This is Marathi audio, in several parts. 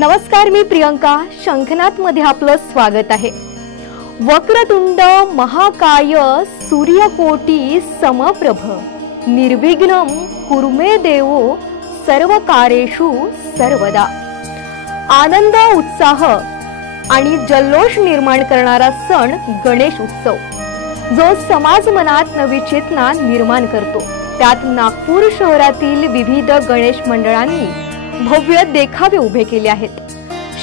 नमस्कार, मी प्रियंका. शंखनाथ मध्ये आपलं स्वागत आहे. वक्रतुंड महाकाय सूर्यकोटी समप्रभ निर्विघ्नं कुरु मे देवो सर्व कार्येषु सर्वदा. आनंद, उत्साह आणि जल्लोष निर्माण करणारा सण गणेश उत्सव, जो समाज मनात नवी चेतना निर्माण करतो. त्यात नागपूर शहरातील विविध गणेश मंडळांनी भव्य देखावे उभे केले आहेत.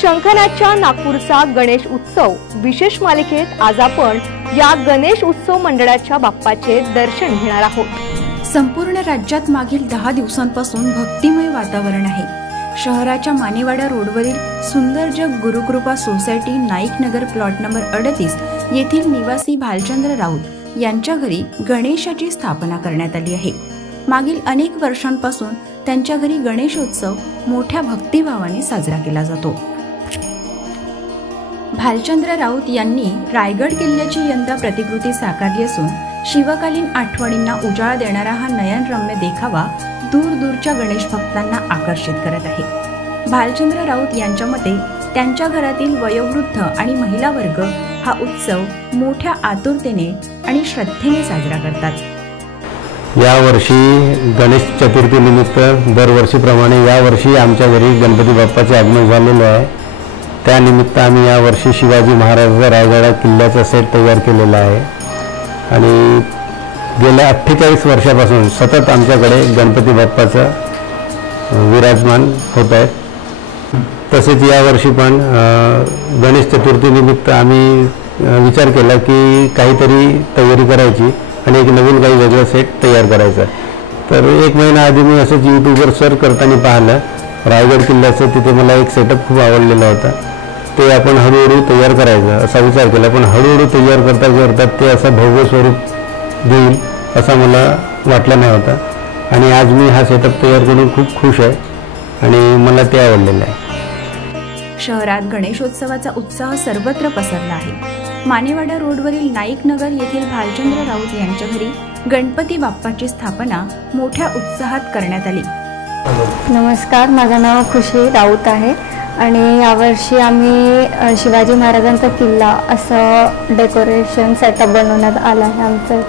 शंखनाथच्या नागपूरचा गणेश उत्सव विशेष मालिकेत आज आपण या गणेश उत्सव मंडळाच्या बाप्पाचे दर्शन घेणार आहोत. संपूर्ण राज्यात मागील 10 दिवसांपासून भक्तिमय वातावरण आहे. शहराच्या मानेवाडा रोडवरील सुंदर जग गुरुकृपा सोसायटी नाईक नगर प्लॉट नंबर 38 येथील निवासी भालचंद्र राऊत यांच्या घरी गणेशाची स्थापना करण्यात आली आहे. मागील अनेक वर्षांपासून त्यांच्या घरी गणेशोत्सव मोठ्या भक्तिभावाने साजरा केला जातो. भालचंद्र राऊत यांनी रायगड किल्ल्याची यंदा प्रतिकृती साकारली असून शिवकालीन आठवणींना उजाळा देणारा हा नयनरम्य देखावा दूरदूरच्या गणेश भक्तांना आकर्षित करत आहे. भालचंद्र राऊत यांच्या मते त्यांच्या घरातील वयोवृद्ध आणि महिला वर्ग हा उत्सव मोठ्या आतुरतेने आणि श्रद्धेने साजरा करतात. या वर्षी गणेश चतुर्थी निमित्त दरवर्षीप्रमाणे या वर्षी आमच्या घरी गणपती बाप्पाचे आगमन झालेले आहे. त्यानिमित्त आम्ही या वर्षी शिवाजी महाराजांचा रायगड किल्ल्याचा सेट तयार केलेला आहे आणि गेल्या 48 वर्षापासून सतत आमच्याकडे गणपती बाप्पाचा विराजमान होत आहे. तसेच या वर्षी पण गणेश चतुर्थी निमित्त आम्ही विचार केला की काहीतरी तयारी करायची आणि एक नवीन काही वेगळं सेट तयार करायचं. तर 1 महिना आधी मी असंच यूट्यूबवर सर्च करताना पाहिलं रायगड किल्ल्याचं. तिथे मला एक सेटअप खूप आवडलेला होता. ते आपण हळूहळू तयार करायचं असा विचार केला, पण हळूहळू तयार करता करता ते असं भव्य स्वरूप देईल असा मला वाटलं नाही होता. आणि आज मी हा सेटअप तयार करून खूप खुश आहे आणि मला ते आवडलेलं आहे. शहरात गणेशोत्सवाचा उत्साह सर्वत्र पसरला आहे. मानेवाडा रोडवरील नाईक नगर येथील भालचंद्र राऊत यांच्या घरी गणपती बाप्पाची स्थापना मोठ्या उत्साहात करण्यात आली. नमस्कार, माझं नाव खुशी राऊत आहे आणि यावर्षी आम्ही शिवाजी महाराजांचा किल्ला असं डेकोरेशन सेटअप बनवण्यात आला आहे आमचं.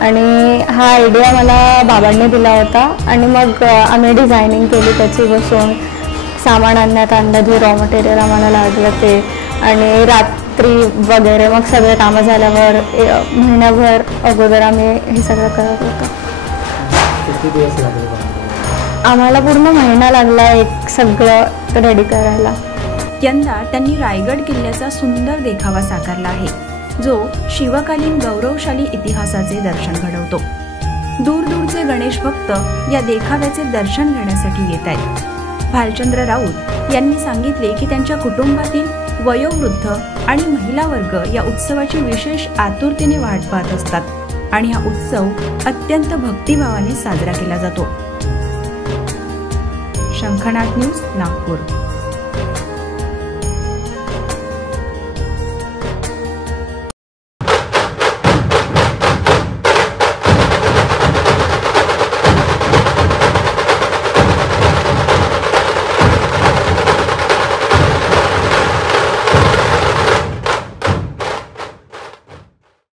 आणि हा आयडिया मला बाबांनी दिला होता आणि मग आम्ही डिझायनिंग केली त्याची, बसून सामान आणण्यात आणलं, जे रॉ मटेरियल आम्हाला लागलं ते, आणि रात्री वगैरे मग सगळे कामं झाल्यावर महिनाभर अगोदर आम्ही हे सगळं करत होतो. किती दिवस लागले? आम्हाला पूर्ण महिना लागला एक सगळं रेडी करायला. यंदा त्यांनी रायगड किल्ल्याचा सुंदर देखावा साकारला आहे, जो शिवकालीन गौरवशाली इतिहासाचे दर्शन घडवतो. दूरदूरचे गणेश भक्त या देखाव्याचे दर्शन घेण्यासाठी येत आहेत. भालचंद्र राऊत यांनी सांगितले की त्यांच्या कुटुंबातील वयोवृद्ध आणि महिला वर्ग या उत्सवाची विशेष आतुरतेने वाट पाहत असतात आणि हा उत्सव अत्यंत भक्तिभावाने साजरा केला जातो. शंखनाथ न्यूज, नागपूर.